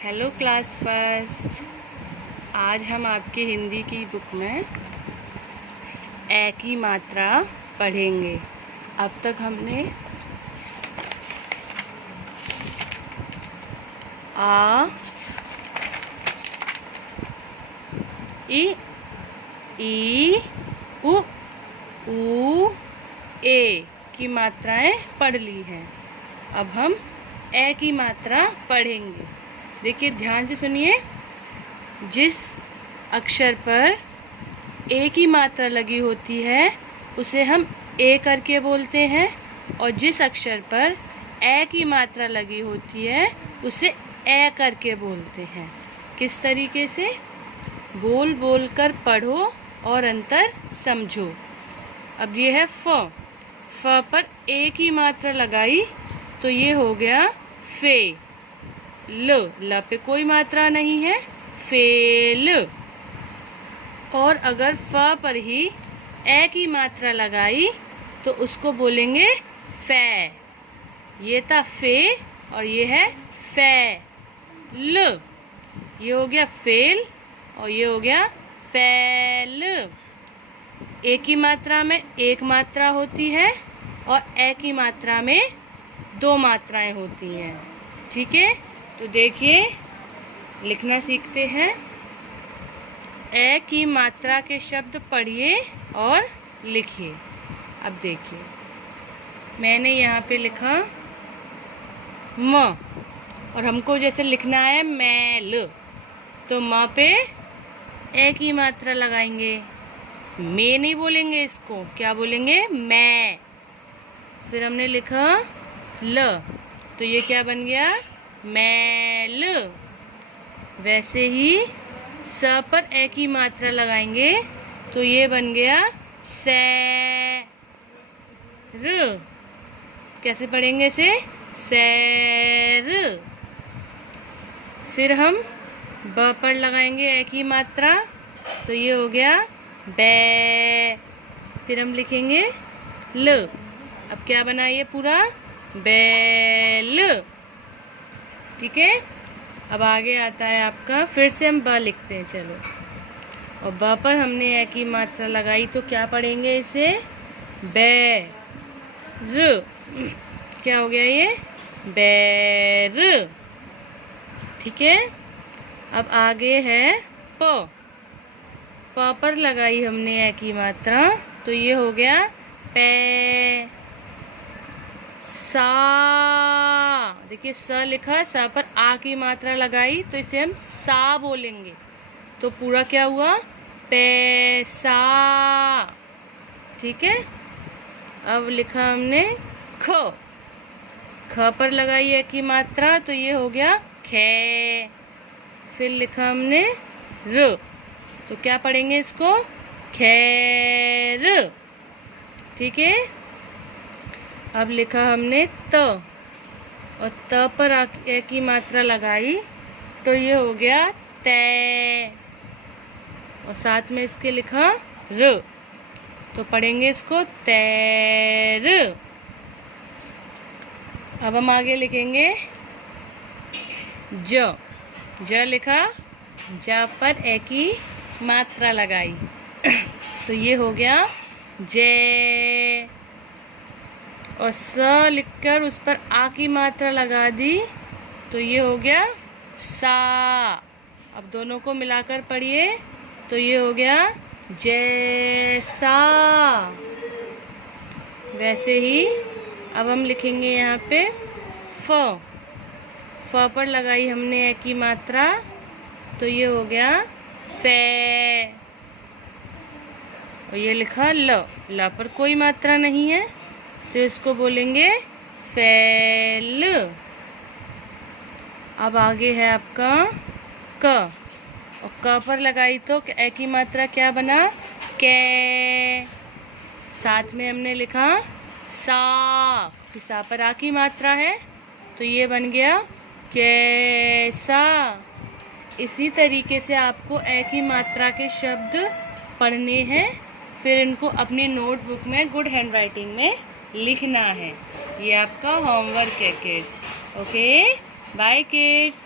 Hello class first. आज हम आपकी हिंदी की बुक में ए की मात्रा पढ़ेंगे। अब तक हमने आ, इ, ई, उ, ए की मात्राएं पढ़ ली हैं। अब हम ए की मात्रा पढ़ेंगे। देखिए, ध्यान से सुनिए। जिस अक्षर पर ए की मात्रा लगी होती है उसे हम ए करके बोलते हैं, और जिस अक्षर पर ए की मात्रा लगी होती है उसे ए करके बोलते हैं। किस तरीके से? बोल बोल कर पढ़ो और अंतर समझो। अब ये है फ पर ए की मात्रा लगाई तो ये हो गया फे। ल पे कोई मात्रा नहीं है, फेल। और अगर फ पर ही ए की मात्रा लगाई तो उसको बोलेंगे फै। ये था फे और ये है फै। ल ये हो गया फेल और ये हो गया फैल। ए की मात्रा में एक मात्रा होती है और ए की मात्रा में दो मात्राएं होती हैं। ठीक है, तो देखिए, लिखना सीखते हैं। ए की मात्रा के शब्द पढ़िए और लिखिए। अब देखिए, मैंने यहाँ पे लिखा म, और हमको जैसे लिखना है मैल, तो म पे ए की मात्रा लगाएंगे। मैं नहीं बोलेंगे इसको, क्या बोलेंगे? मैं। फिर हमने लिखा ल, तो ये क्या बन गया? मैल। वैसे ही स पर ए की मात्रा लगाएंगे तो ये बन गया सैर। कैसे पढ़ेंगे इसे? सैर। फिर हम ब पर लगाएंगे ए की मात्रा तो ये हो गया बै। फिर हम लिखेंगे ल। अब क्या बना ये पूरा? बैल। ठीक है, अब आगे आता है आपका, फिर से हम ब लिखते हैं। चलो, और ब पर हमने ए की मात्रा लगाई तो क्या पढ़ेंगे इसे? बैर। क्या हो गया ये? बैर। ठीक है, अब आगे है प पर लगाई हमने ए की मात्रा तो ये हो गया पै। सा। देखिए, स लिखा, स पर आ की मात्रा लगाई तो इसे हम सा बोलेंगे, तो पूरा क्या हुआ? पैसा। ठीक है, अब लिखा हमने ख पर लगाई है की मात्रा तो ये हो गया खे। फिर लिखा हमने र, तो क्या पढ़ेंगे इसको? खैर। ठीक है, अब लिखा हमने त, और त पर ए की मात्रा लगाई तो ये हो गया तै, और साथ में इसके लिखा र, तो पढ़ेंगे इसको तैर। अब हम आगे लिखेंगे ज लिखा, ज पर ए की मात्रा लगाई तो ये हो गया जय, और स लिखकर उस पर आ की मात्रा लगा दी तो ये हो गया सा। अब दोनों को मिलाकर पढ़िए तो ये हो गया जैसा। वैसे ही अब हम लिखेंगे यहाँ पे फ पर लगाई हमने ए की मात्रा तो ये हो गया फै, और ये लिखा ल पर कोई मात्रा नहीं है तो इसको बोलेंगे फैल। अब आगे है आपका क, और क पर लगाई तो ए की मात्रा क्या बना? कै। साथ में हमने लिखा सा, कि सा पर आ की मात्रा है तो ये बन गया कैसा। इसी तरीके से आपको ए की मात्रा के शब्द पढ़ने हैं, फिर इनको अपनी नोटबुक में गुड हैंडराइटिंग में लिखना है। ये आपका होमवर्क है किड्स। Okay, by Keats.